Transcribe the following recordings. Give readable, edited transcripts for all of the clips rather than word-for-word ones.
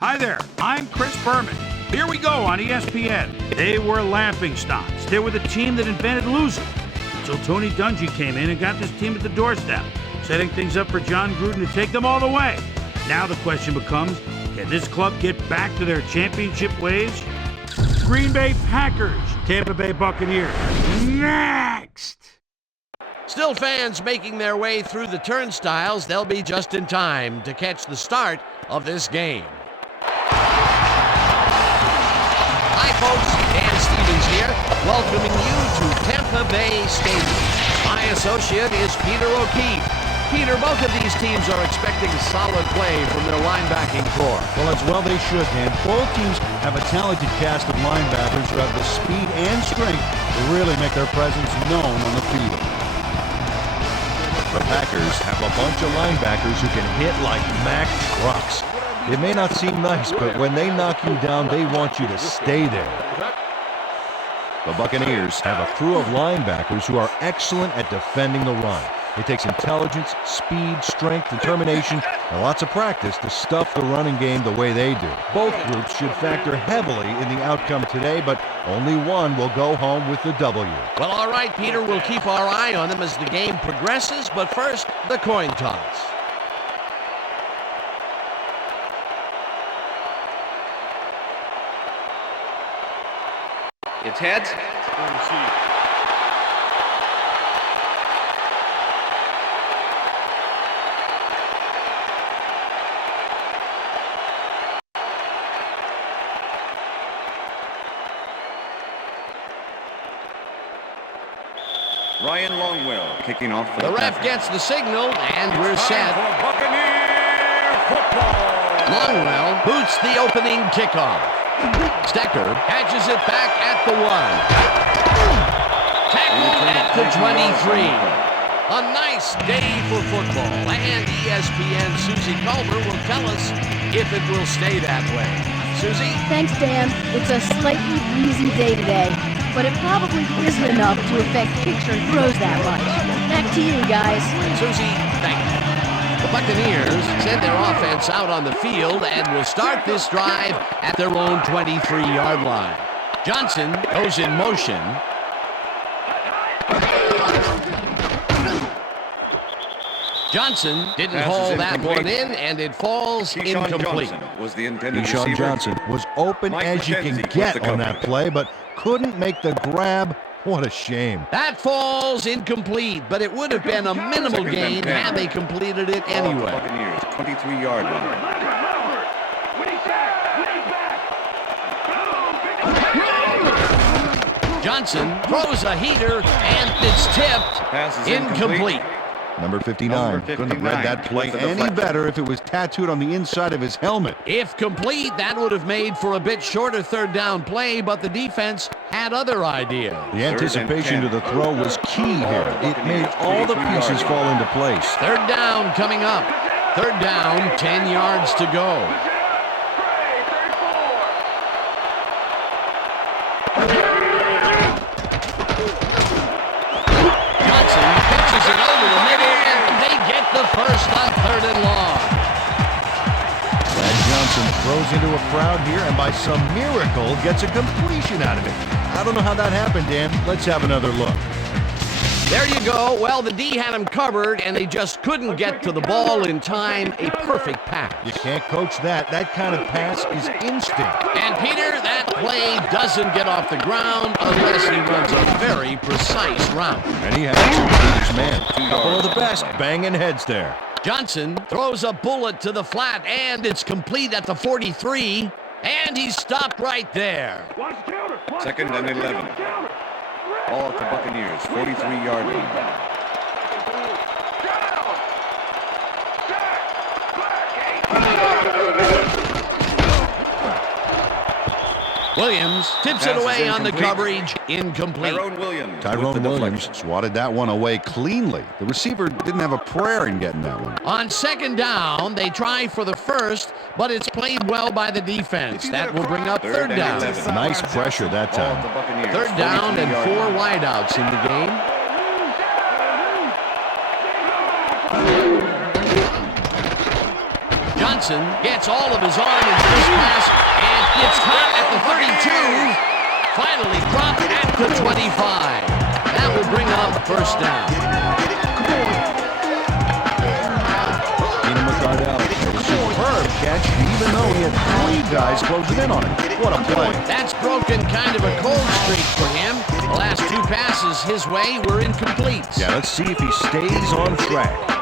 Hi there, I'm Chris Berman. Here we go on ESPN. They were laughingstocks. They were the team that invented losing. Until Tony Dungy came in and got this team at the doorstep, setting things up for John Gruden to take them all the way. Now the question becomes, can this club get back to their championship ways? Green Bay Packers, Tampa Bay Buccaneers. Next! Still fans making their way through the turnstiles. They'll be just in time to catch the start of this game. Hi folks, Dan Stevens here, welcoming you to Tampa Bay Stadium. My associate is Peter O'Keefe. Peter, both of these teams are expecting solid play from their linebacking core. Well, as well they should, Dan. Both teams have a talented cast of linebackers who have the speed and strength to really make their presence known on the field. The Packers have a bunch of linebackers who can hit like Mack trucks. It may not seem nice, but when they knock you down, they want you to stay there. The Buccaneers have a crew of linebackers who are excellent at defending the run. It takes intelligence, speed, strength, determination, and lots of practice to stuff the running game the way they do. Both groups should factor heavily in the outcome today, but only one will go home with the W. Well, all right, Peter, we'll keep our eye on them as the game progresses, but first, the coin toss. It's heads. Ryan Longwell kicking off for the ref gets the signal, and we're set. Buccaneer football. Longwell boots the opening kickoff. Stecker catches it back at the 1. Tackled at the 23. A nice day for football, and ESPN Susie Culver will tell us if it will stay that way. Susie? Thanks, Dan. It's a slightly breezy day today, but it probably isn't enough to affect picture throws that much. Back to you, guys. Susie, thank you. The Buccaneers send their offense out on the field and will start this drive at their own 23-yard line. Johnson goes in motion. Johnson didn't haul that one in, and it falls incomplete. Deshaun Johnson was open as you can get on that play, but couldn't make the grab. What a shame. That falls incomplete, but it would have been a minimal gain had they completed it anyway. Buccaneers, 23-yard line. Johnson throws a heater, and it's tipped. Incomplete. Number 59 couldn't have read that play any better if it was tattooed on the inside of his helmet. If complete, that would have made for a bit shorter third down play, but the defense had other ideas. The anticipation to the throw was key here. It made all the pieces fall into place. Third down coming up. Third down, 10 yards to go. First on 3rd and long. Brad Johnson throws into a crowd here and by some miracle gets a completion out of it. I don't know how that happened, Dan. Let's have another look. There you go. Well, the D had him covered, and they just couldn't get to the ball in time. A perfect pass. You can't coach that. That kind of pass is instinct. And, Peter, that play doesn't get off the ground unless he runs a very precise route. And he has his man. A couple of the best banging heads there. Johnson throws a bullet to the flat, and it's complete at the 43, and he's stopped right there. 2nd and 11. Ball at the Buccaneers, 43-yard line. Williams tips it away on the coverage. Incomplete. Tyrone Williams swatted that one away cleanly. The receiver didn't have a prayer in getting that one. On 2nd down, they try for the first, but it's played well by the defense. That will bring up 3rd down. Nice pressure that time. 3rd down and 4 wideouts in the game. Johnson gets all of his arm into this pass, and it's caught at the 32. Finally dropped at the 25. That will bring up first down. Superb catch, even though he had 3 guys closing in on him. What a play. That's broken kind of a cold streak for him. The last 2 passes his way were incomplete. Yeah, let's see if he stays on track.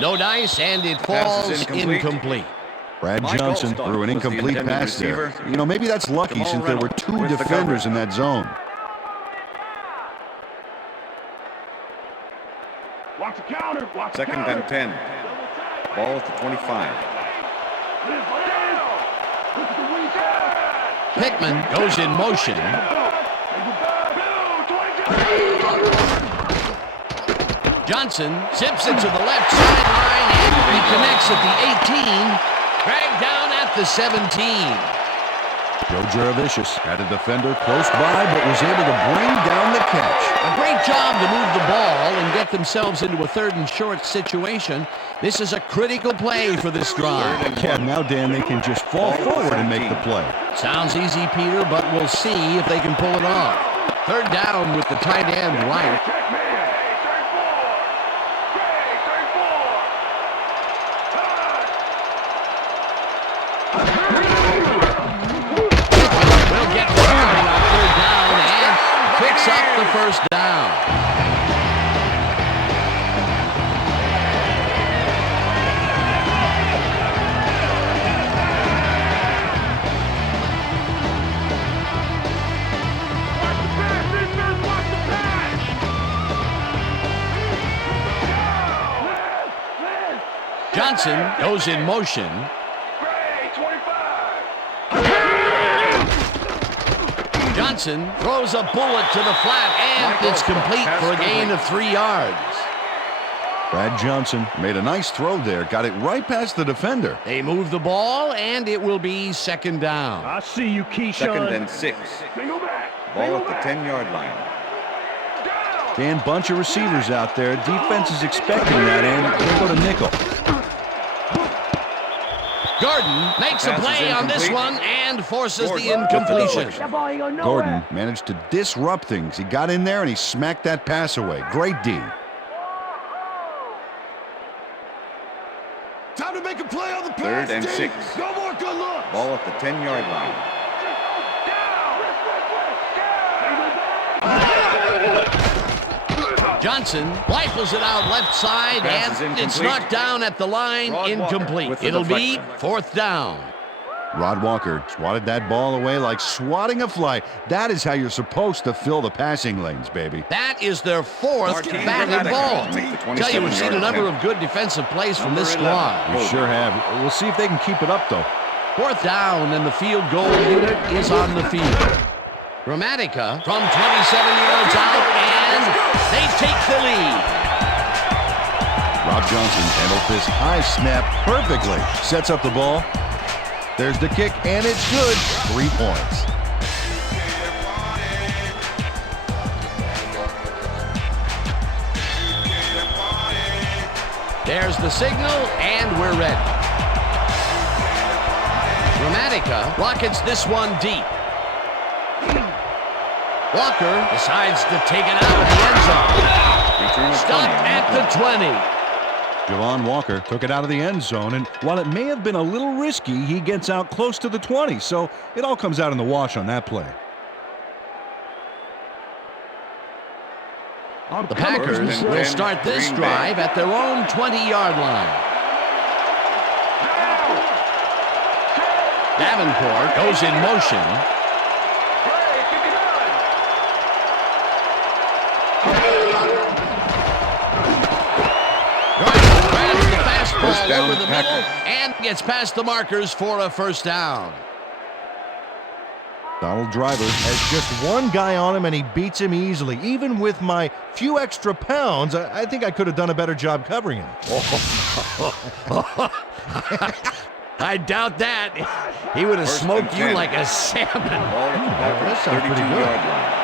No dice, and it falls incomplete. Brad Johnson threw an incomplete pass there. You know, maybe that's lucky since there were 2 defenders in that zone. Second and 10. Ball at the 25. Pickman goes in motion. Johnson zips it to the left sideline, and he connects at the 18. Dragged down at the 17. Joe Juravicius had a defender close by, but was able to bring down the catch. A great job to move the ball and get themselves into a 3rd and short situation. This is a critical play for this drive. Yeah, now, Dan, they can just fall forward and make the play. Sounds easy, Peter, but we'll see if they can pull it off. 3rd down with the tight end right. We'll get started on 3rd down and picks up the first down. Johnson goes in motion. Johnson throws a bullet to the flat, and it's complete for a gain of 3 yards. Brad Johnson made a nice throw there, got it right past the defender. They move the ball, and it will be 2nd down. I see you, Keyshawn. Second and 6. Ball at the 10-yard line. Dan, bunch of receivers out there. Defense is expecting that, and they go to nickel. Gordon makes a play on this one and forces the Gordon incompletion. Gordon managed to disrupt things. He got in there and he smacked that pass away. Great D. Time to make a play on the pass. 3rd and 6. No more good looks. Ball at the 10-yard line. Johnson rifles it out left side, Pass and is it's incomplete. knocked down at the line, Rod Walker incomplete. with the It'll be deflection. 4th down. Rod Walker swatted that ball away like swatting a fly. That is how you're supposed to fill the passing lanes, baby. That is their 4th Martin batted Dramatic ball. to make the Tell you, we've seen a 27-yard number of attempt. good defensive plays from this Number 11. squad. We sure have. We'll see if they can keep it up, though. 4th down, and the field goal unit is on the field. Gramatica from 27 yards out, and they take the lead. Rob Johnson handled this high snap perfectly. Sets up the ball. There's the kick, and it's good. 3 points. There's the signal, and we're ready. Gramatica rockets this one deep. Walker decides to take it out of the end zone. Return of Stopped 20. at the 20. Javon Walker took it out of the end zone, and while it may have been a little risky, he gets out close to the 20, so it all comes out in the wash on that play. The Packers will start this drive at their own 20-yard line. Davenport goes in motion. Grabs the fastball over the middle and gets past the markers for a first down. Donald Driver has just one guy on him, and he beats him easily. Even with my few extra pounds, I think I could have done a better job covering him. I doubt that. He would have First smoked and you 10. like a salmon. Ball at the Packers' sounds pretty good. 32-yard line.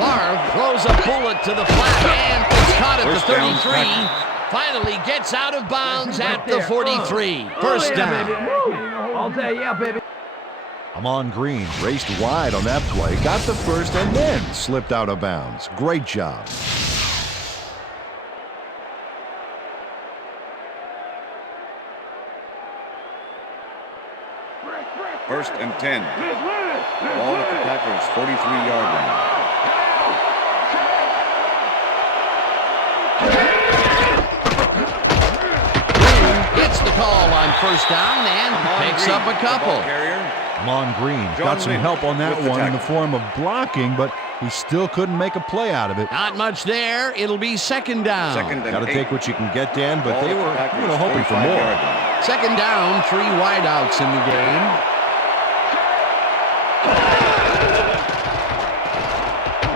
Favre throws a bullet to the flat, and it's caught at First the down, 33. Packers. Finally gets out of bounds at the 43. First down. All day, yeah, baby. Ahman Green raced wide on that play, got the first, and then slipped out of bounds. Great job. First and 10. Ball at the Packers' 43-yard line. Gets the call on first down and picks up a couple. Ahman Green got John some Lynch help on that with the one in the tackle. form of blocking, but he still couldn't make a play out of it. Not much there. It'll be second down. Second and Got to 8. take what you can get, Dan, but Ball they at the were Packers' hoping for 45-yard more. line. Second down, 3 wideouts in the game.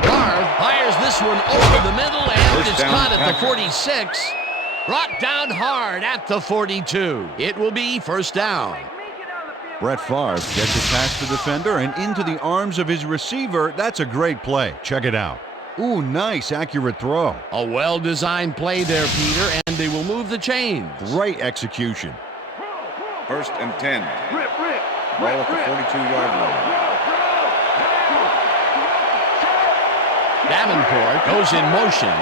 Favre fires this one over the middle, and First it's down, caught at the Packers. 46. Brought down hard at the 42. It will be first down. Brett Favre gets it past the defender and into the arms of his receiver. That's a great play. Check it out. Ooh, nice, accurate throw. A well-designed play there, Peter, and they will move the chains. Great execution. First and 10. Ball at the 42-yard line. Davenport goes in motion.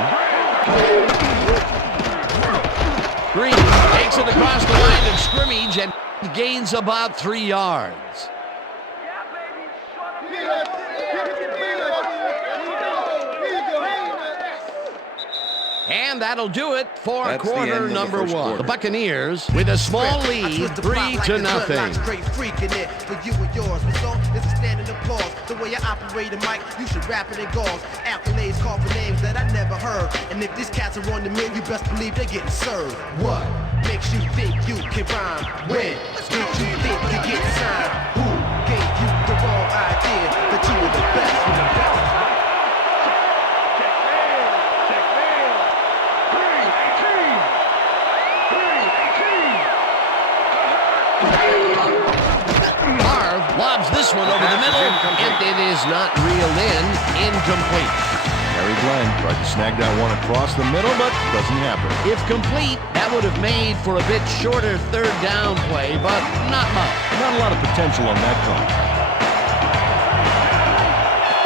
Green takes it across the line of scrimmage and gains about 3 yards. And that'll do it for That's the end quarter of the number first 1. quarter. The Buccaneers with a small lead, 3-0. Straight freaking it for you and yours. Result is a standing applause. The way I operate a mic, you should rap it in gauze. Accolades call for names that I never heard. And if these cats are on the mill, you best believe they're getting served. What makes you think you can rhyme? When did you think you get signed? Who gave you the wrong idea that you were the best? You're the best. Favre lobs this one over the middle, and it is not reeled in. Incomplete. Harry Glenn tried to snag that one across the middle, but doesn't happen. If complete, that would have made for a bit shorter third down play, but not much. Not a lot of potential on that call.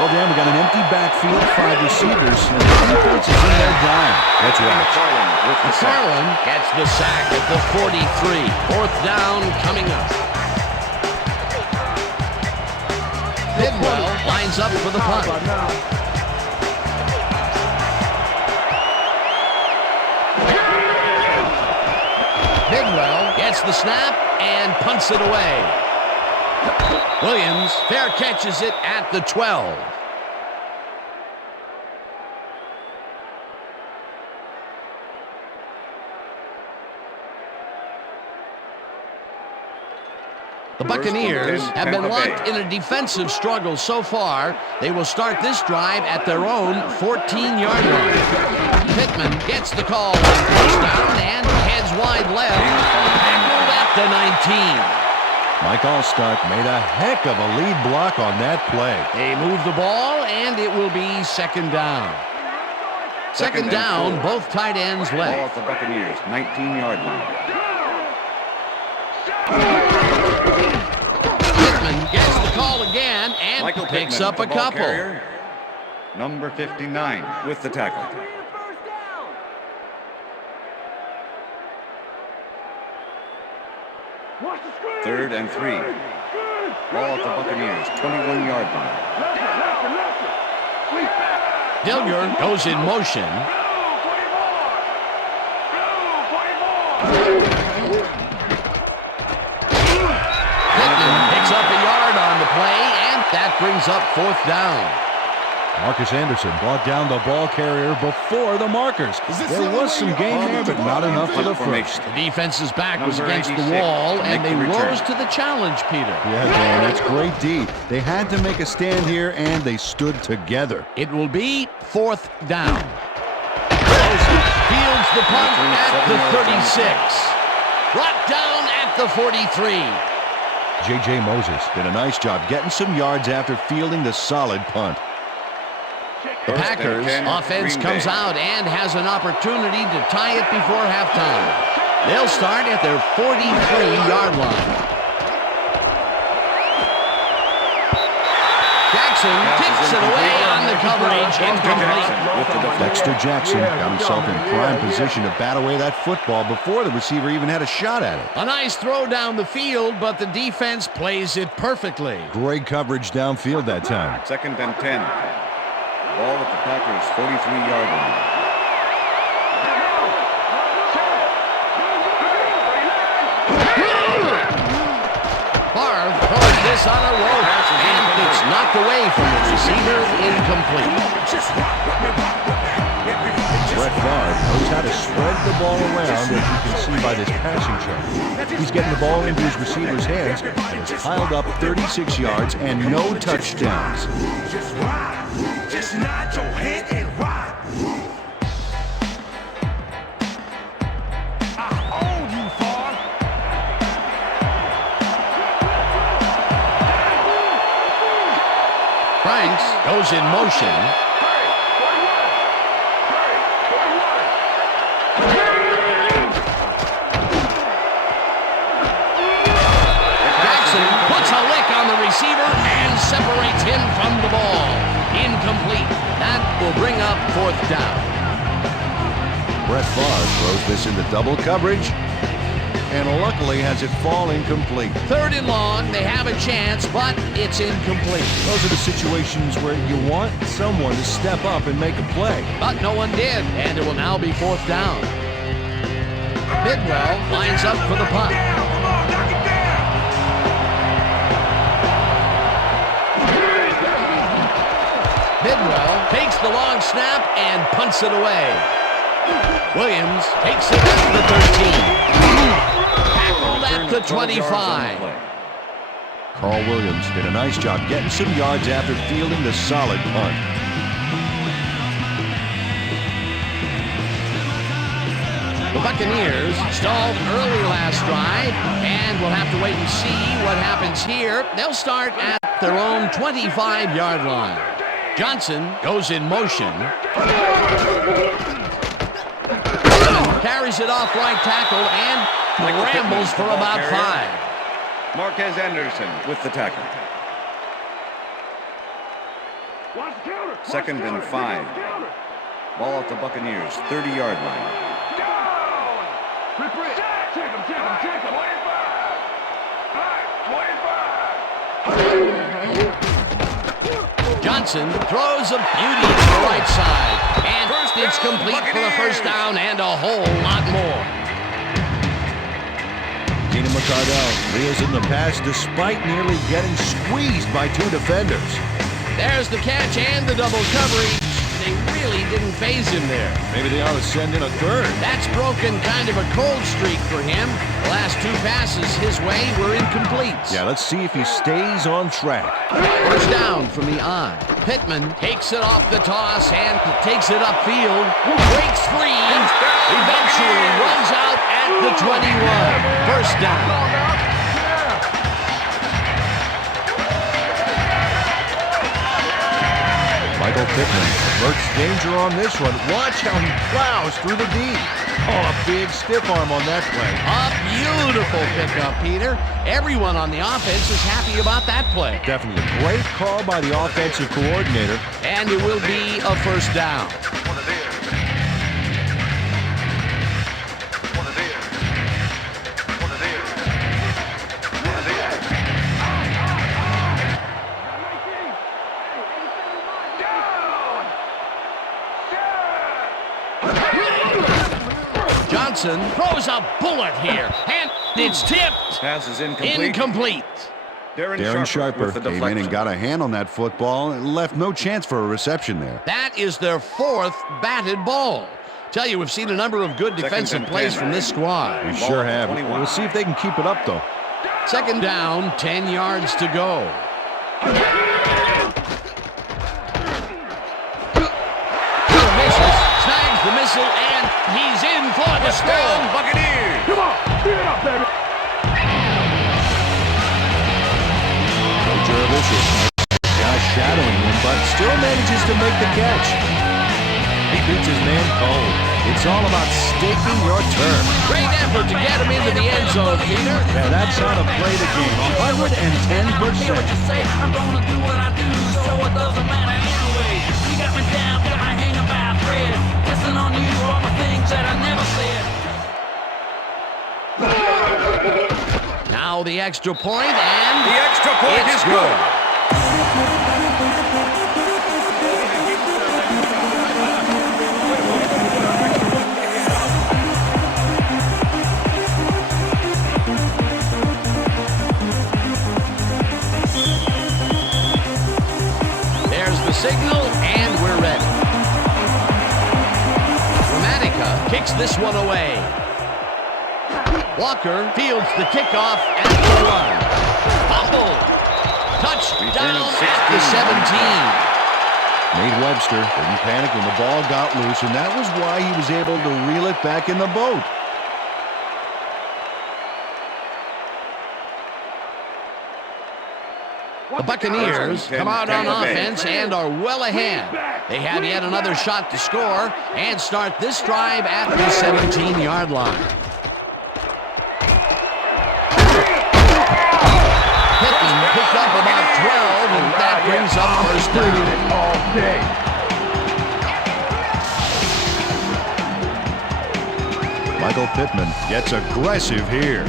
Well, Dan, we got an empty backfield, 5 receivers, and the defense is in their dime. Let's watch. McFarland with the sack. McFarland gets the sack at the 43. Fourth down coming up. Bidwell lines up for the punt. Bidwell gets the snap and punts it away. Williams fair catches it at the 12. The Buccaneers have been locked in a defensive struggle so far. They will start this drive at their own 14-yard line. Pittman gets the call on first down and heads wide left. Tackled at the 19. Mike Allstott made a heck of a lead block on that play. They move the ball, and it will be second down. Second down, both tight ends Ball left. at the Buccaneers' 19-yard line. Pittman gets the call again and Michael picks Pittman, up a the ball couple. carrier. Number 59 with the tackle. Third and 3. Ball at the Buccaneers' 21-yard line. Dilger goes in motion. Pittman picks up a yard on the play, and that brings up fourth down. Marcus Anderson brought down the ball carrier before the markers. There was some game there, but not enough for the first. The defense's back was against the wall, and they rose to the challenge, Peter. Yeah, Dan, that's great D. They had to make a stand here, and they stood together. It will be 4th down. Fields the punt at the 36. Brought down at the 43. J.J. Moses did a nice job getting some yards after fielding the solid punt. The Packers offense comes out and has an opportunity to tie it before halftime. They'll start at their 43-yard line. Jackson kicks it away on the coverage, incomplete. Dexter Jackson got himself in prime position to bat away that football before the receiver even had a shot at it. A nice throw down the field, but the defense plays it perfectly. Great coverage downfield that time. 2nd and 10. Ball at the Packers' 43-yard line. Favre throws this on a rope, and it's knocked away from the receiver, incomplete. Brett Favre knows how to spread the ball around, as you can see by this passing chart. He's getting the ball into his receiver's hands and has piled up 36 yards and no touchdowns. Just nod your head and ride. I own you, Favre. Franks goes in motion. Jackson puts a lick on the receiver and separates him from the ball. Incomplete. That will bring up 4th down. Brett Favre throws this into double coverage and luckily has it fall incomplete. 3rd and long. They have a chance, but it's incomplete. Those are the situations where you want someone to step up and make a play. But no one did, and it will now be 4th down. Bidwell lines up for the punt. Bidwell takes the long snap and punts it away. Williams takes it at the 13. Tackled at the 25. Carl Williams did a nice job getting some yards after fielding the solid punt. The Buccaneers stalled early last drive, and we'll have to wait and see what happens here. They'll start at their own 25-yard line. Johnson goes in motion. Carries it off right tackle and rambles for about 5. Marquez Anderson with the tackle. 2nd and 5. Ball at the Buccaneers' 30-yard line. Johnson throws a beauty to the right side. And first it's complete for the 1st down and a whole lot more. Keenan McCardell reels in the pass despite nearly getting squeezed by 2 defenders. There's the catch and the double coverage. They really didn't phase him there. Maybe they ought to send in a 3rd. That's broken kind of a cold streak for him. The last 2 passes his way were incomplete. Yeah, let's see if he stays on track. 1st down from the eye. Pittman takes it off the toss and takes it upfield. Breaks free. Eventually runs out at the 21. 1st down. Michael Pittman averts danger on this one. Watch how he plows through the D. Oh, a big stiff arm on that play. A beautiful pickup, Peter. Everyone on the offense is happy about that play. Definitely a great call by the offensive coordinator. And it will be a 1st down. Johnson throws a bullet here, and it's tipped. Pass is incomplete. Incomplete. Darren Sharper came in and got a hand on that football and left no chance for a reception there. That is their 4th batted ball. Tell you, we've seen a number of good defensive plays from this squad. We sure have. We'll see if they can keep it up, though. 2nd down, 10 yards to go. Misses, snags the missile, and he's in for the score. Buccaneers. Come on, give it up, baby. Guy shadowing him, but still manages to make the catch. He beats his man cold. It's all about staking your turf. Great effort to get him into the end zone, Peter. Yeah, that's how to play the game. 110%. I'm gonna do what I do, so it doesn't matter anyway. You got me down, got my hanging by a thread. Listen on you, all the things that I never said. Now the extra point, and The extra point is good. there's the signal, and we're ready. Dramatica kicks this one away. Walker fields the kickoff at the 1. Fumble. Touchdown at the 17. Nate Webster didn't panic when the ball got loose, and that was why he was able to reel it back in the boat. The Buccaneers come out on offense and are well ahead. They have yet another shot to score and start this drive at the 17-yard line. Pittman picked up about 12, and that brings up first down. All day. Michael Pittman gets aggressive here.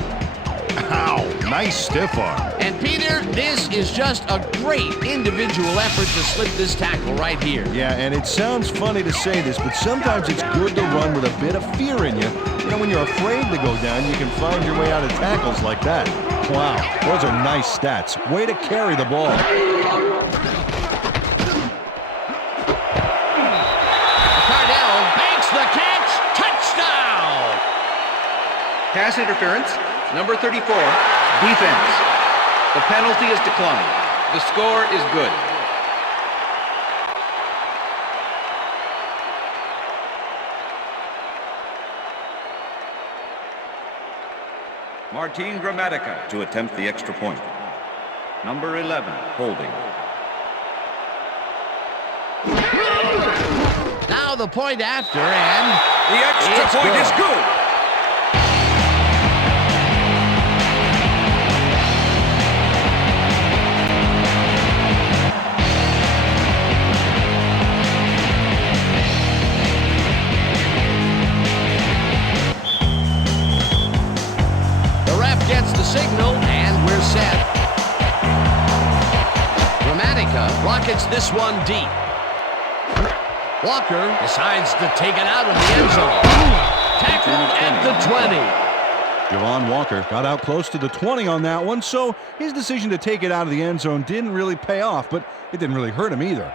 Ow, nice stiff arm. And Peter, this is just a great individual effort to slip this tackle right here. Yeah, and it sounds funny to say this, but sometimes it's good to run with a bit of fear in you. You know, when you're afraid to go down, you can find your way out of tackles like that. Wow, those are nice stats. Way to carry the ball. Cardell makes the catch. Touchdown! Pass interference, number 34, defense. The penalty is declined. The score is good. Martin Gramatica to attempt the extra point. Number 11, holding. Now the point after, and The extra point is good. the ref gets the signal, and we're set. Gramatica rockets this one deep. Walker decides to take it out of the end zone. Tackle at the 20. Javon Walker got out close to the 20 on that one, so his decision to take it out of the end zone didn't really pay off, but it didn't really hurt him either.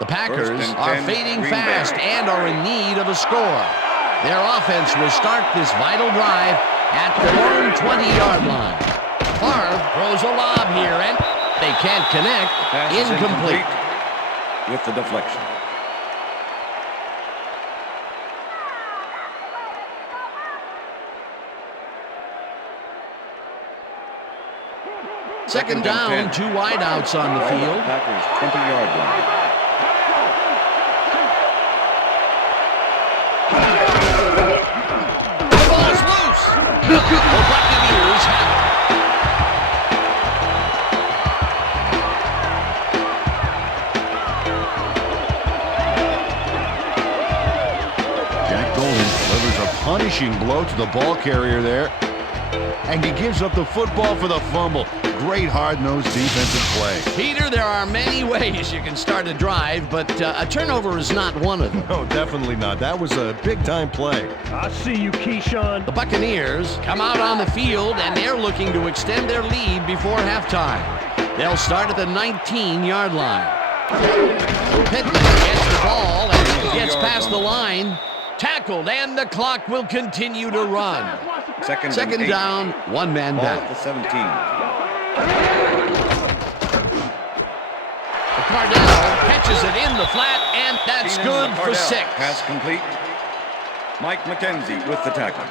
The Packers First and are 10, fading Green fast Bay. and are in need of a score. Their offense will start this vital drive at their own 20-yard line. Favre throws a lob here, and they can't connect. Pass is Incomplete. with the deflection. Second down, 10. 2 wideouts on the field. Packers 20-yard line. The ball's loose. The Buccaneers have it. Jack Golden delivers a punishing blow to the ball carrier there. And he gives up the football for the fumble. Great hard-nosed defensive play. Peter, there are many ways you can start a drive, but a turnover is not one of them. No, definitely not. That was a big-time play. I see you, Keyshawn. The Buccaneers come out on the field, and they're looking to extend their lead before halftime. They'll start at the 19-yard line. Pittman gets the ball and gets past the line. Tackled, and the clock will continue to run. Second down, one man Ball back. at the 17. Cardell catches it in the flat, and that's Keenan good for Cardell. 6. Pass complete. Mike McKenzie with the tackle.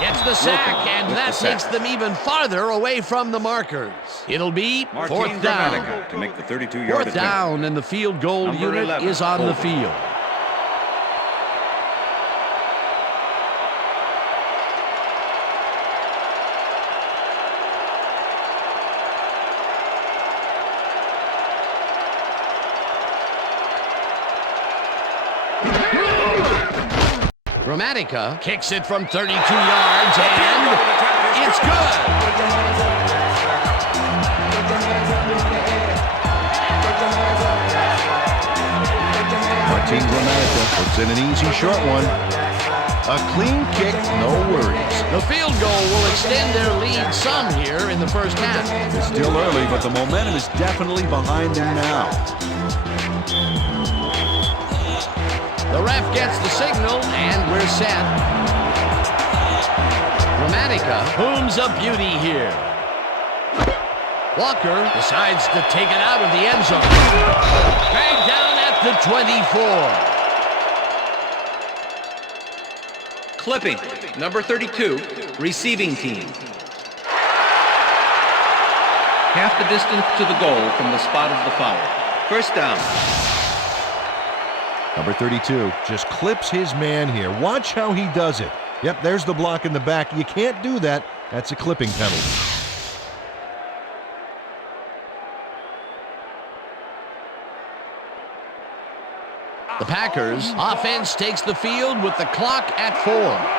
Gets the sack, and that takes them even farther away from the markers. It'll be Martin fourth down. Gramatica to make the 32-yard Fourth attempt. down, and the field goal Number unit 11, is on the Bolden. field. Gramatica kicks it from 32 yards, and it's good. Martin Gramatica puts in an easy short one. A clean kick, no worries. The field goal will extend their lead some here in the first half. It's still early, but the momentum is definitely behind them now. The ref gets the signal, and we're set. Gramatica booms a beauty here. Walker decides to take it out of the end zone. Dragged down at the 24. Clipping, number 32, receiving team. Half the distance to the goal from the spot of the foul. First down. Number 32 just clips his man here. Watch how he does it. Yep, there's the block in the back. You can't do that. That's a clipping penalty. The Packers offense takes the field with the clock at 4.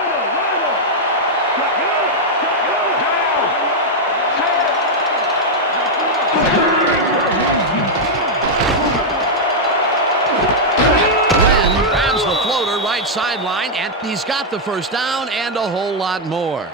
Right sideline, and he's got the first down and a whole lot more.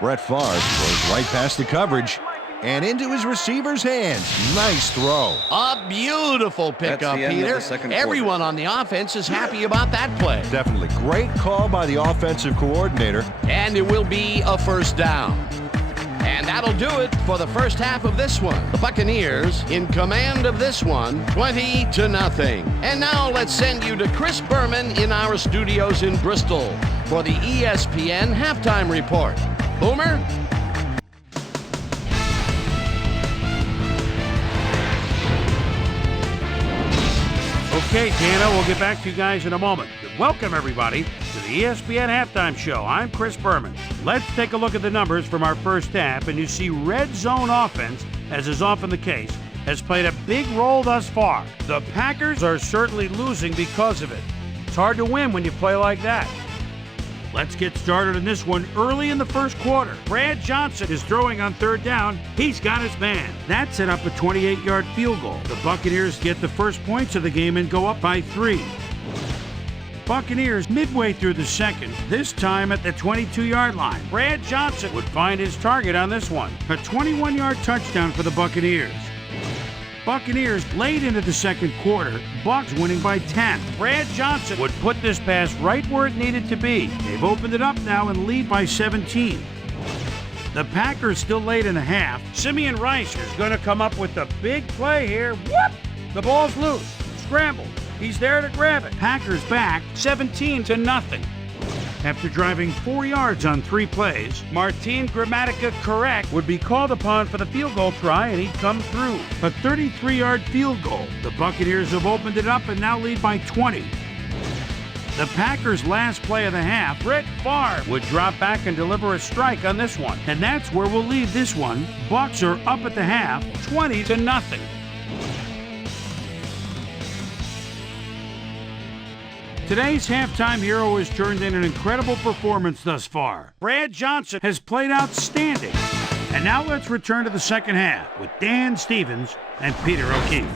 Brett Favre goes right past the coverage and into his receiver's hands. Nice throw. A beautiful pickup, Peter. Everyone on the offense is happy about that play. Definitely. Great call by the offensive coordinator. And it will be a first down. And that'll do it for the first half of this one. The Buccaneers in command of this one, 20-0. And now let's send you to Chris Berman in our studios in Bristol for the ESPN halftime report. Boomer? Okay, Dana, we'll get back to you guys in a moment. Welcome, everybody, to the ESPN Halftime Show. I'm Chris Berman. Let's take a look at the numbers from our first half, and you see red zone offense, as is often the case, has played a big role thus far. The Packers are certainly losing because of it. It's hard to win when you play like that. Let's get started in this one early in the first quarter. Brad Johnson is throwing on third down. He's got his man. That set up a 28-yard field goal. The Buccaneers get the first points of the game and go up by 3. Buccaneers midway through the second, this time at the 22-yard line. Brad Johnson would find his target on this one. A 21-yard touchdown for the Buccaneers. Buccaneers late into the second quarter, Bucs winning by 10. Brad Johnson would put this pass right where it needed to be. They've opened it up now and lead by 17. The Packers still late in the half. Simeon Rice is going to come up with the big play here. Whoop! The ball's loose. Scrambled. He's there to grab it. Packers back 17-0. After driving 4 yards on 3 plays, Martin Gramatica correct would be called upon for the field goal try, and he'd come through. A 33-yard field goal. The Buccaneers have opened it up and now lead by 20. The Packers' last play of the half, Brett Favre would drop back and deliver a strike on this one. And that's where we'll leave this one. Bucs are up at the half, 20-0. Today's halftime hero has turned in an incredible performance thus far. Brad Johnson has played outstanding. And now let's return to the second half with Dan Stevens and Peter O'Keefe.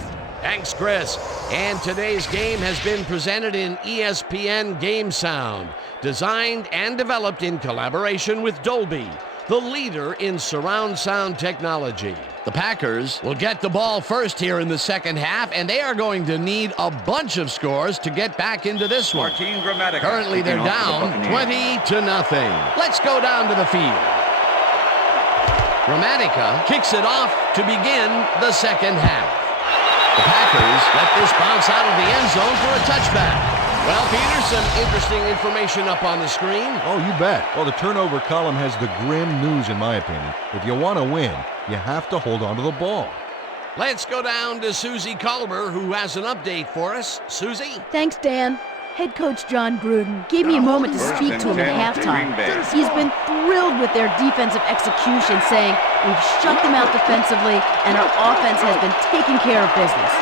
Thanks, Chris. And today's game has been presented in ESPN Game Sound, designed and developed in collaboration with Dolby, the leader in surround sound technology. The Packers will get the ball first here in the second half, and they are going to need a bunch of scores to get back into this one. Currently, they're down 20-0. Let's go down to the field. Gramatica kicks it off to begin the second half. The Packers let this bounce out of the end zone for a touchback. Well, Peter, some interesting information up on the screen. Oh, you bet. Well, the turnover column has the grim news, in my opinion. If you want to win, you have to hold on to the ball. Let's go down to Susie Culber, who has an update for us. Susie? Thanks, Dan. Head coach John Gruden gave me a moment to speak to him at halftime. He's been thrilled with their defensive execution, saying, "We've shut them out defensively, and our offense has been taking care of business.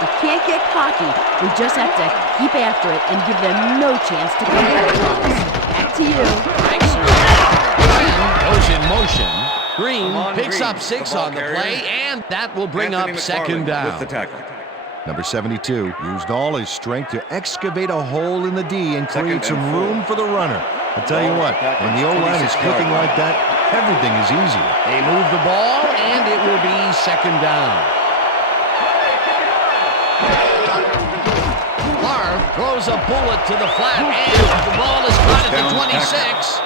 We can't get cocky. We just have to keep after it and give them no chance to come back to us." Back to you. Thanks, Susie. Green goes in motion. Green picks up 6 on the play, and that will bring up second down. Number 72 used all his strength to excavate a hole in the D and create some room for the runner. I'll tell you what, when the O-line is clicking like that, everything is easy. They move the ball, and it will be second down. Favre throws a bullet to the flat, and the ball is caught at the 26.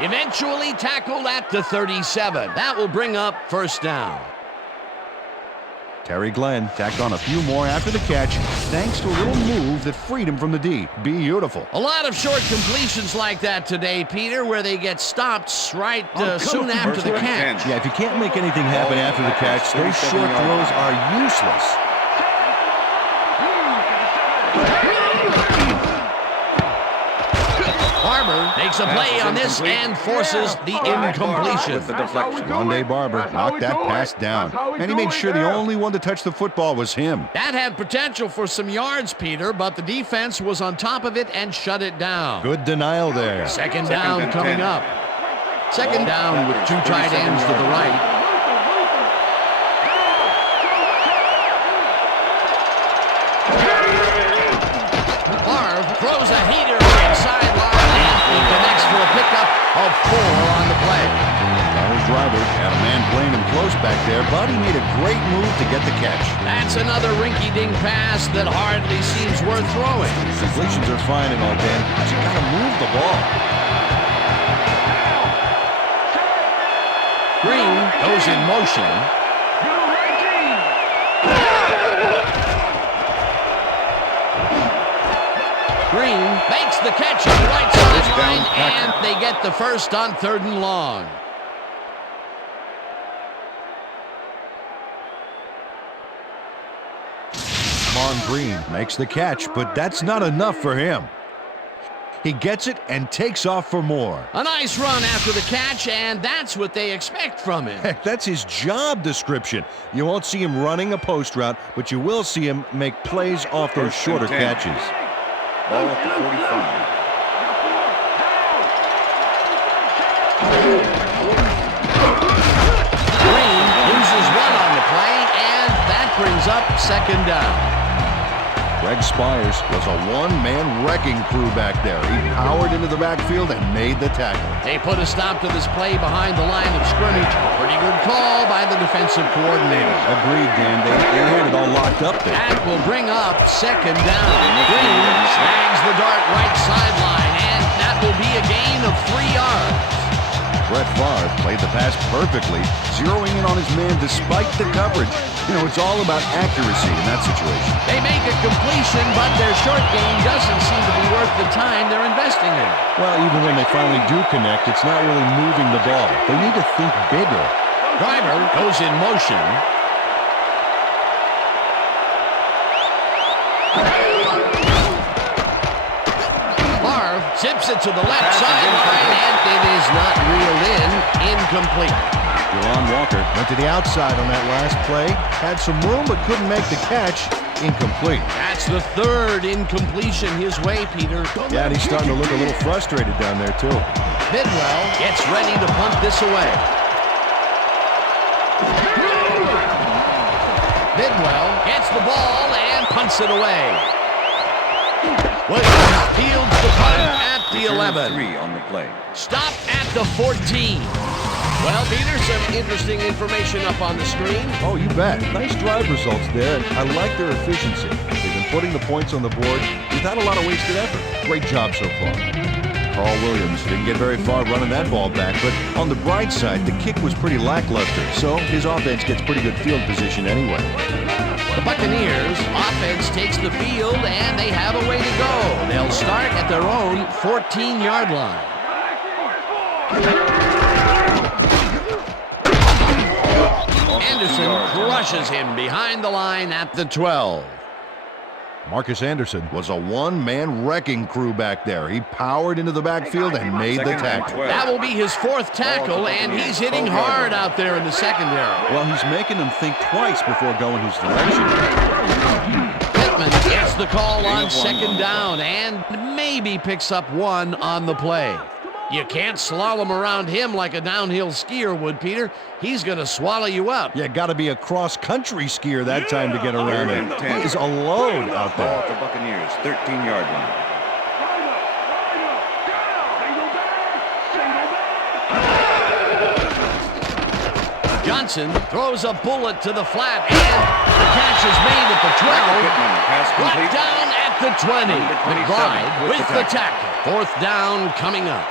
Eventually tackled at the 37. That will bring up first down. Terry Glenn tacked on a few more after the catch, thanks to a little move that freed him from the D. Beautiful. A lot of short completions like that today, Peter, where they get stopped right soon after the catch. Yeah, if you can't make anything happen after the catch, those short throws are useless. Barber makes a play on this and forces the incompletion. Rondé Barber knocked that pass down, and he made sure the only one to touch the football was him. That had potential for some yards, Peter, but the defense was on top of it and shut it down. Good denial there. Second down coming up. Second down with 2 tight ends to the right. Throws a heater right sideline, and he connects for a pickup of 4 on the play. His driver had a man playing him close back there, but he made a great move to get the catch. That's another rinky-dink pass that hardly seems worth throwing. Completions are fine and all, Dan, but you gotta move the ball. Green goes in motion. Green makes the catch on the right sideline, and they get the first on 3rd and long. Ahman Green makes the catch, but that's not enough for him. He gets it and takes off for more. A nice run after the catch, and that's what they expect from him. Heck, that's his job description. You won't see him running a post route, but you will see him make plays off those shorter catches. Ball at the 45. Green loses 1 on the play, and that brings up second down. Greg Spires was a one-man wrecking crew back there. He powered into the backfield and made the tackle. They put a stop to this play behind the line of scrimmage. Pretty good call by the defensive coordinator. Agreed, Dan. They had it all locked up there. That will bring up second down. Green snags the dart right sideline, and that will be a gain of 3 yards. Brett Favre played the pass perfectly, zeroing in on his man despite the coverage. You know, it's all about accuracy in that situation. They make a completion, but their short game doesn't seem to be worth the time they're investing in. Well, even when they finally do connect, it's not really moving the ball. They need to think bigger. Driver goes in motion. Favre zips it to the left sideline, and it is not reeled in. Incomplete. Deron Walker went to the outside on that last play, had some room but couldn't make the catch. Incomplete. That's the third incompletion his way, Peter. Yeah, and he's starting to look a little frustrated down there, too. Bidwell gets ready to punt this away. Bidwell gets the ball and punts it away. Williams fields the punt at the 11. 3 on the play. Stop at the 14. Well, Peter, some interesting information up on the screen. Oh, you bet. Nice drive results there, and I like their efficiency. They've been putting the points on the board without a lot of wasted effort. Great job so far. Carl Williams didn't get very far running that ball back, but on the bright side, the kick was pretty lackluster, so his offense gets pretty good field position anyway. The Buccaneers offense takes the field, and they have a way to go. They'll start at their own 14-yard line. Anderson crushes him behind the line at the 12. Marcus Anderson was a one-man wrecking crew back there. He powered into the backfield and made the tackle. That will be his fourth tackle, and he's hitting hard out there in the secondary. Well, he's making them think twice before going his direction. Pittman gets the call on second down and maybe picks up one on the play. You can't slalom around him like a downhill skier would, Peter. He's going to swallow you up. Yeah, got to be a cross-country skier that time to get around him. He is a load out Ball there. at the Buccaneers, 13-yard line. Johnson throws a bullet to the flat, and the catch is made at the 12. Brought down at the 20. McBride with the tackle. Fourth down coming up.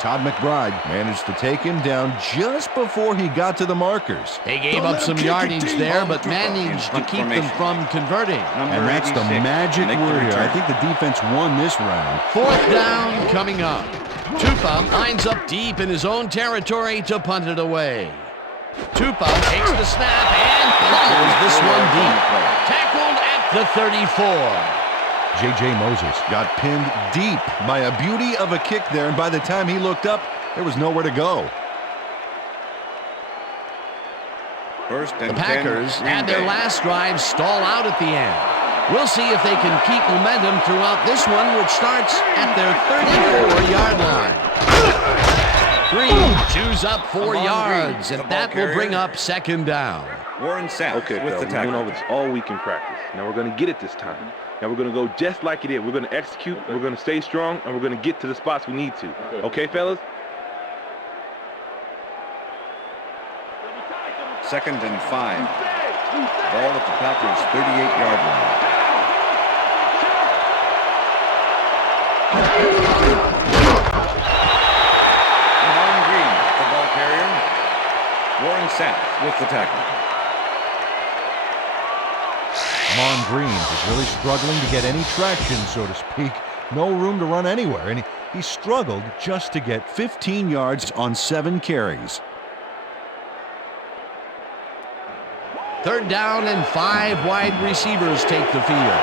Todd McBride managed to take him down just before he got to the markers. They gave up some yardage there, but managed to keep them from converting. And that's the magic word here. I think the defense won this round. Fourth down coming up. Tupa lines up deep in his own territory to punt it away. Tupa takes the snap and pummels this one deep. Tackled at the 34. J.J. Moses got pinned deep by a beauty of a kick there, and by the time he looked up, there was nowhere to go. The Packers had their last drive stall out at the end. We'll see if they can keep momentum throughout this one, which starts at their 34-yard line. Green chews up 4 yards, and that will bring up second down. Warren Sapp with the tackle. We know it's all week in practice. Now we're going to get it this time. Now we're going to go just like it is. We're going to execute, we're going to stay strong, and we're going to get to the spots we need to. Okay, fellas? 2nd and 5. Ball at the Packers' 38-yard line. Lamar Green, the ball carrier. Warren Sapp with the tackle. Mon Green is really struggling to get any traction, so to speak. No room to run anywhere, and he struggled just to get 15 yards on 7 carries. Third down and 5 wide receivers take the field.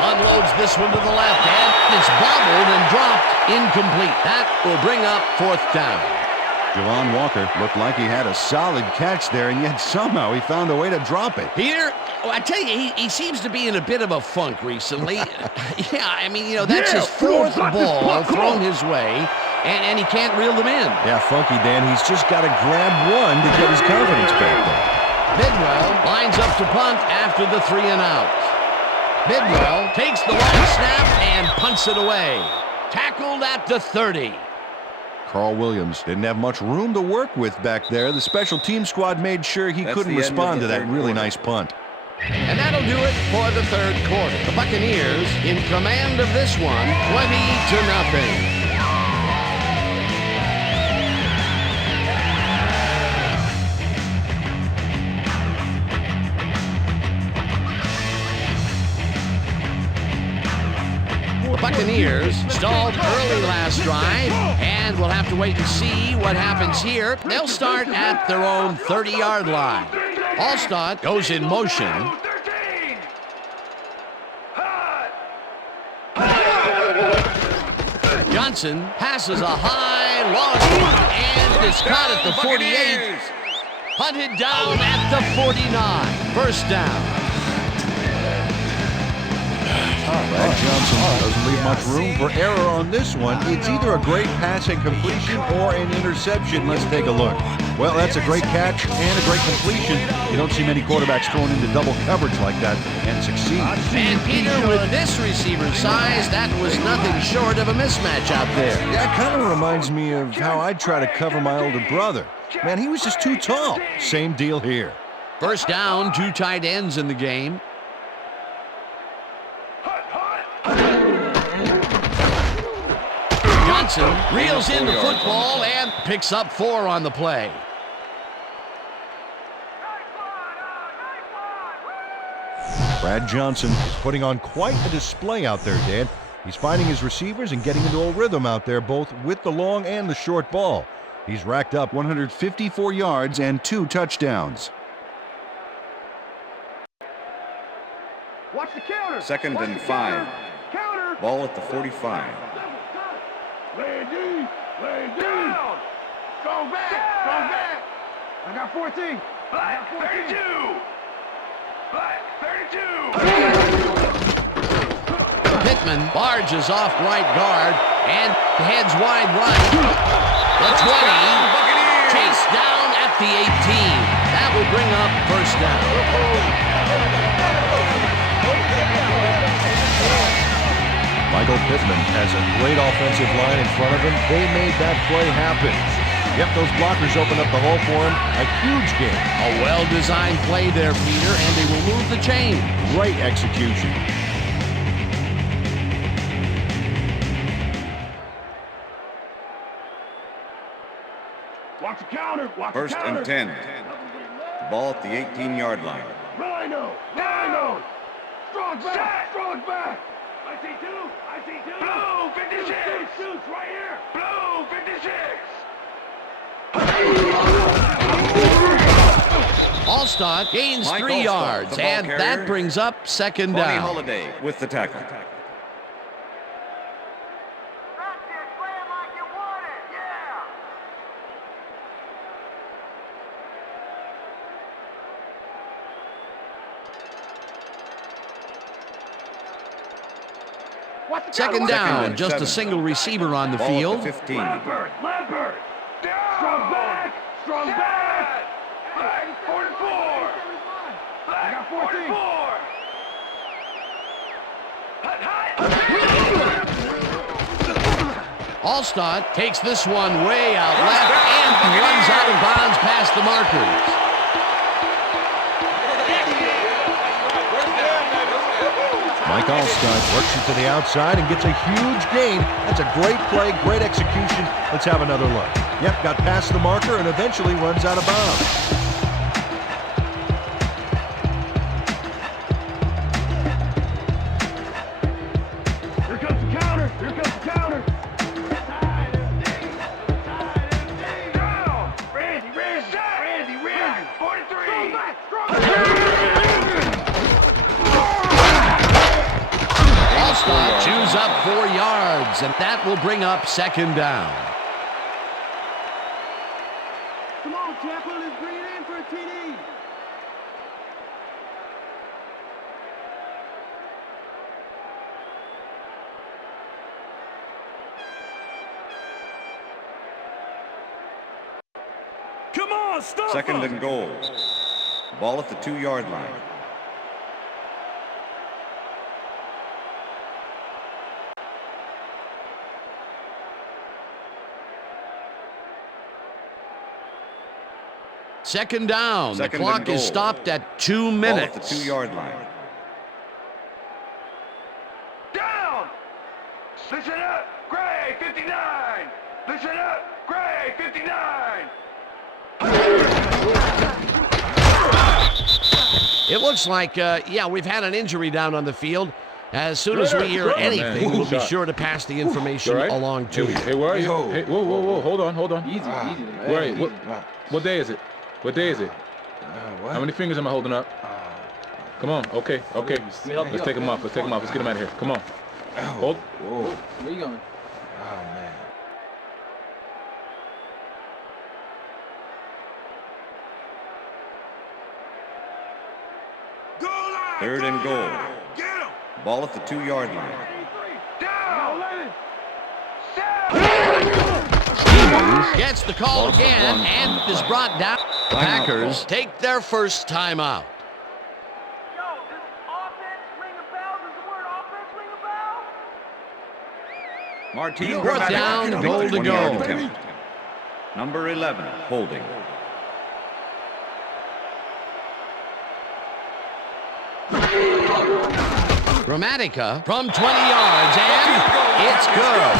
Unloads this one to the left, and it's bobbled and dropped incomplete. That will bring up fourth down. Javon Walker looked like he had a solid catch there, and yet somehow he found a way to drop it. Peter, I tell you, he seems to be in a bit of a funk recently. Yeah, I mean, you know, that's his fourth ball thrown his way, and he can't reel them in. Yeah, funky Dan. He's just got to grab one to get his confidence back there. Bidwell lines up to punt after the 3 and out. Bidwell takes the long snap and punts it away. Tackled at the 30. Carl Williams didn't have much room to work with back there. The special team squad made sure he couldn't respond to that really nice punt. And that'll do it for the third quarter. The Buccaneers in command of this one, 20-0. Buccaneers stalled early last drive, and we'll have to wait and see what happens here. They'll start at their own 30-yard line. Allstott goes in motion. Johnson passes a high line, long and it's caught at the 48. Hunted down at the 49. First down. Brad Johnson doesn't leave much room for error on this one. It's either a great pass and completion or an interception. Let's take a look. Well, that's a great catch and a great completion. You don't see many quarterbacks thrown into double coverage like that and succeed. And Peter, with this receiver's size, that was nothing short of a mismatch out there. Yeah, it kind of reminds me of how I'd try to cover my older brother. Man, he was just too tall. Same deal here. First down, 2 tight ends in the game. Johnson reels in the football and picks up 4 on the play. Brad Johnson is putting on quite a display out there, Dan. He's finding his receivers and getting into a rhythm out there, both with the long and the short ball. He's racked up 154 yards and 2 touchdowns. Watch the counter. Second and 5. Counter. Ball at the 45. Lady. Down. Strong back. I got 14. Black 32. Black 32. Pittman barges off right guard and heads wide right. The 20. Chased down at the 18. That will bring up first down. Michael Pittman has a great offensive line in front of him. They made that play happen. Yep, those blockers opened up the hole for him. A huge game. A well-designed play there, Peter, and they will move the chain. Great execution. Watch the counter. First and 10. Ball at the 18-yard line. Rhino. Strong back. I see two. Blue 56. Shoots right here. Blue 56. Allstott gains Mike 3 Allstott, yards, the ball and carrier. that brings up second Bonnie down. Holiday with the tackle. Second down, just a single receiver on the Ball field. at the 15. Lampert. Strong back. Black 44. Black 44. Allstott takes this one way out left and runs out of bounds past the markers. Mike Allstott works it to the outside and gets a huge gain. That's a great play, great execution. Let's have another look. Yep, got past the marker and eventually runs out of bounds. Here comes the counter. Down. Randy. 43. Allstott chews up 4 yards, and that will bring up second down. Come on, Tampa, let's bring it in for a TD. Come on, stop. Second and goal. Ball at the 2-yard line. Second down. Second the and clock is goal. stopped at 2 Ball minutes. at the 2-yard line. Down. Listen up, Gray 59. Listen up, Gray 59. It looks like, we've had an injury down on the field. As soon as we hear anything, we'll be sure to pass the information along to you. Hey, where are you? Hey, whoa. Hold on. Easy. Where are you? What day is it? How many fingers am I holding up? Come on. Okay. Let's take them off. Let's get them out of here. Come on. Hold. Whoa. Where you going? Oh, man. Third and goal. Ball at the 2-yard line. Stevens gets the call again and is brought down. The Packers take their first timeout. Martin, Fourth down, goal to go. Number 11, holding. Gramatica from 20 yards, and it's good.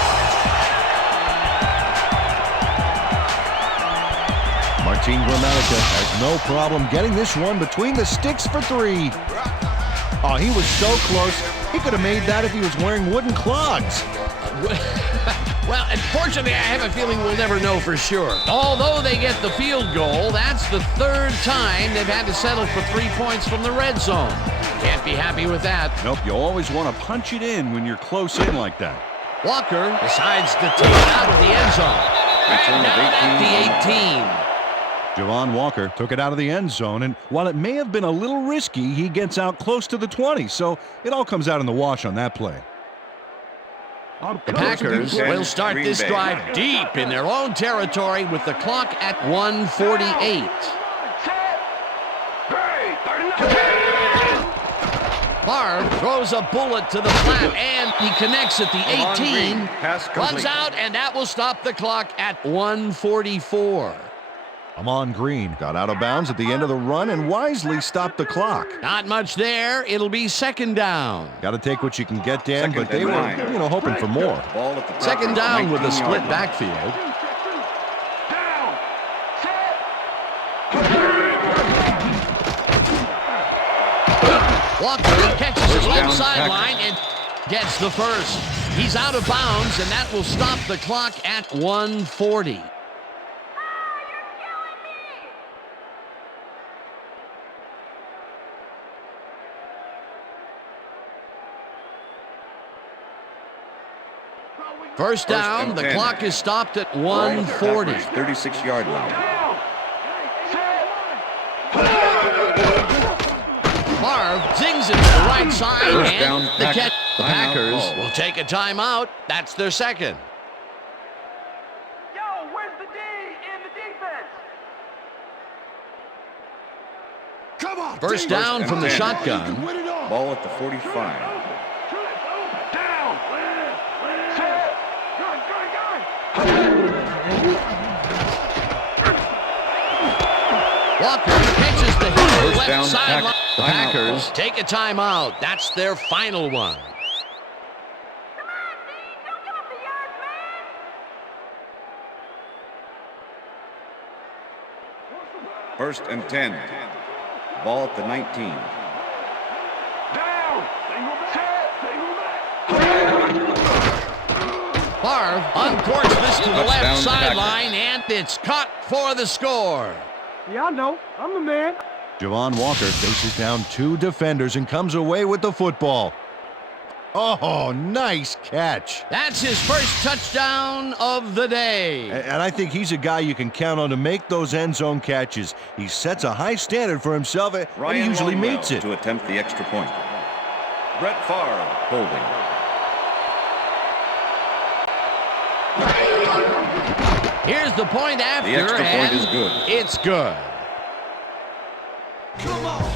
Martin Gramatica has no problem getting this one between the sticks for 3. Oh, he was so close. He could have made that if he was wearing wooden clogs. Well, unfortunately, I have a feeling we'll never know for sure. Although they get the field goal, that's the third time they've had to settle for 3 points from the red zone. Can't be happy with that. Nope, you always want to punch it in when you're close in like that. Walker decides to take it out of the end zone. Return of At the 18. Javon Walker took it out of the end zone, and while it may have been a little risky, he gets out close to the 20, so it all comes out in the wash on that play. The Packers will start this drive deep in their own territory with the clock at 1:48. Barr throws a bullet to the flat, and he connects at the 18. Runs out, and that will stop the clock at 1:44. Amon Green got out of bounds at the end of the run and wisely stopped the clock. Not much there. It'll be second down. Got to take what you can get, Dan, but they were, hoping for more. Second down with a split backfield. Walker catches his left sideline and gets the first. He's out of bounds, and that will stop the clock at 1:40. First down, the clock is stopped at 1:40. 36-yard line. Favre zings it to the right side, First and down, the catch. The Packers. Packers will take a timeout. That's their second. Yo, where's the D in the defense? Come on. First down from the shotgun. Ball at the 45. Walker pitches the hit First down, left sideline. The Packers. Packers take a timeout. That's their final one. First and 10. Ball at the 19. Favre uncorks this to the Touchdown, left sideline, and it's caught for the score. Yeah, I know. I'm the man. Javon Walker faces down 2 defenders and comes away with the football. Oh, nice catch. That's his first touchdown of the day. And I think he's a guy you can count on to make those end zone catches. He sets a high standard for himself, and he usually meets it. To attempt the extra point. Brett Favre holding. Here's the point after, The extra point and is good. It's good. Come on.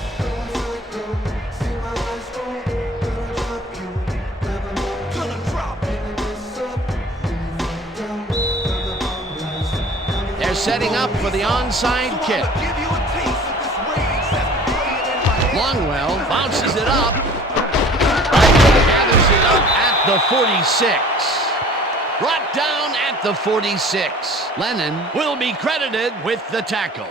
They're setting up for the onside kick. Longwell bounces it up. Gathers it up at the 46. Brought down at the 46. Lennon will be credited with the tackle.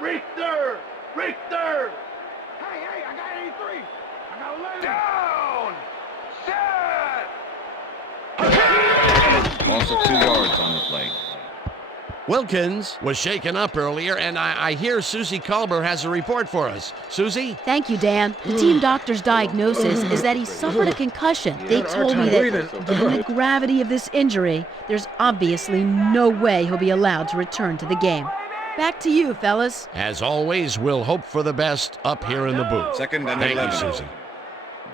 Richter! Richter! Hey, I got 83. I got 11. Down! Set! Loss of 2 yards on the play. Wilkins was shaken up earlier, and I hear Susie Culber has a report for us. Susie? Thank you, Dan. The team doctor's diagnosis is that he suffered a concussion. They told me that given the gravity of this injury, there's obviously no way he'll be allowed to return to the game. Back to you, fellas. As always, we'll hope for the best up here in the booth. Second and Thank 11. you, Susie.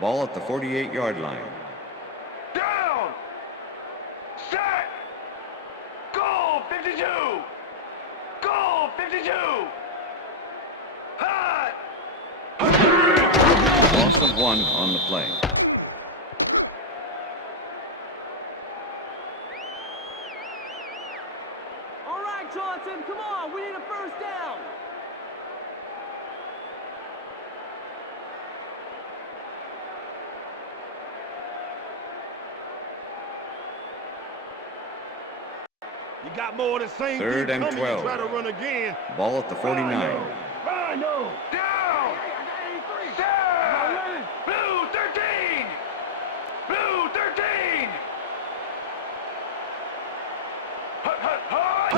Ball at the 48-yard line. Down! Set! Goal 52! Goal 52! Hot! Loss of 1 on the play. All right, Johnson, come on, we need a first down. You got more of the same. Third and 12. Try to run again. Ball at the 49. Rhino! Down! Set! Blue 13! Blue 13! Hut, hut, hut!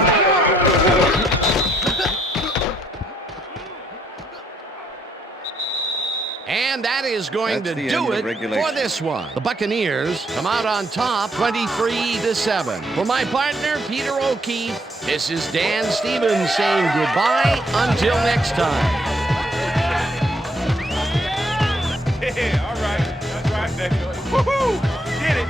And that is going That's to the do end of it regulation. for this one. The Buccaneers come out on top 23-7. For my partner, Peter O'Keefe, this is Dan Stevens saying goodbye until next time. Yeah, all right. That's right, nigga. Woohoo! Get it!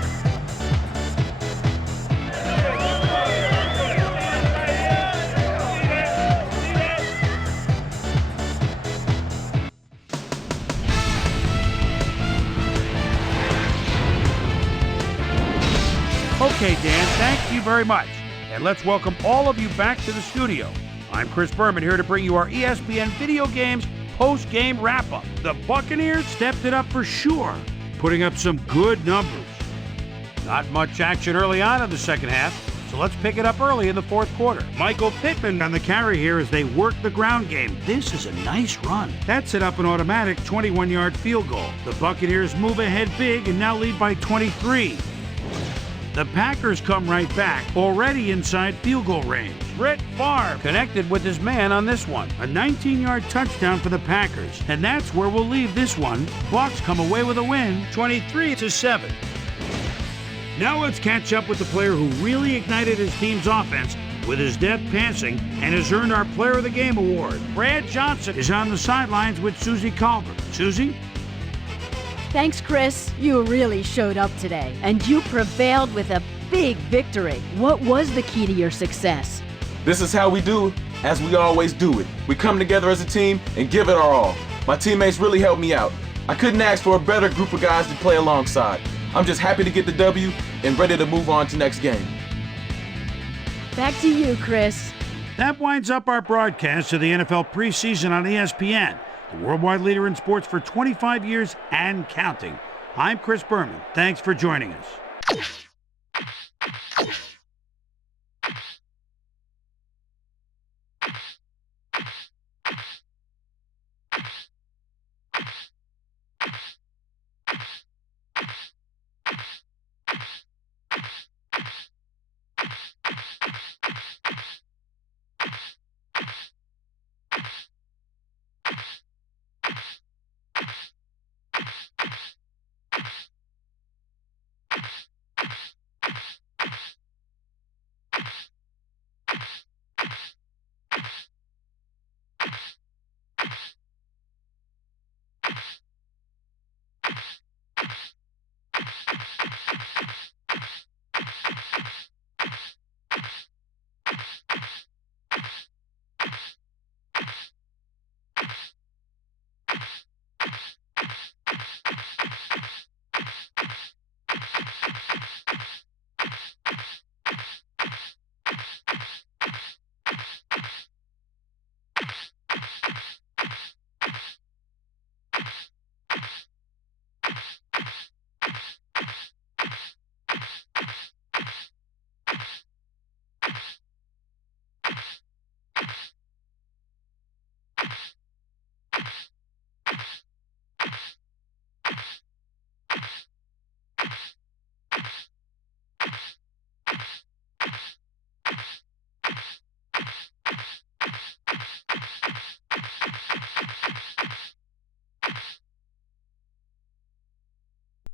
Okay, Dan, thank you very much. And let's welcome all of you back to the studio. I'm Chris Berman here to bring you our ESPN Video Games post-game wrap-up. The Buccaneers stepped it up for sure, putting up some good numbers. Not much action early on in the second half, so let's pick it up early in the fourth quarter. Michael Pittman on the carry here as they work the ground game. This is a nice run. That set up an automatic 21-yard field goal. The Buccaneers move ahead big and now lead by 23. The Packers come right back, already inside field goal range. Brett Favre connected with his man on this one. A 19-yard touchdown for the Packers. And that's where we'll leave this one. Bucs come away with a win, 23-7. Now let's catch up with the player who really ignited his team's offense with his depth passing and has earned our Player of the Game award. Brad Johnson is on the sidelines with Susie Culver. Susie? Thanks, Chris. You really showed up today, and you prevailed with a big victory. What was the key to your success? This is how we do, as we always do it. We come together as a team and give it our all. My teammates really helped me out. I couldn't ask for a better group of guys to play alongside. I'm just happy to get the W and ready to move on to next game. Back to you, Chris. That winds up our broadcast of the NFL preseason on ESPN, the worldwide leader in sports for 25 years and counting. I'm Chris Berman. Thanks for joining us.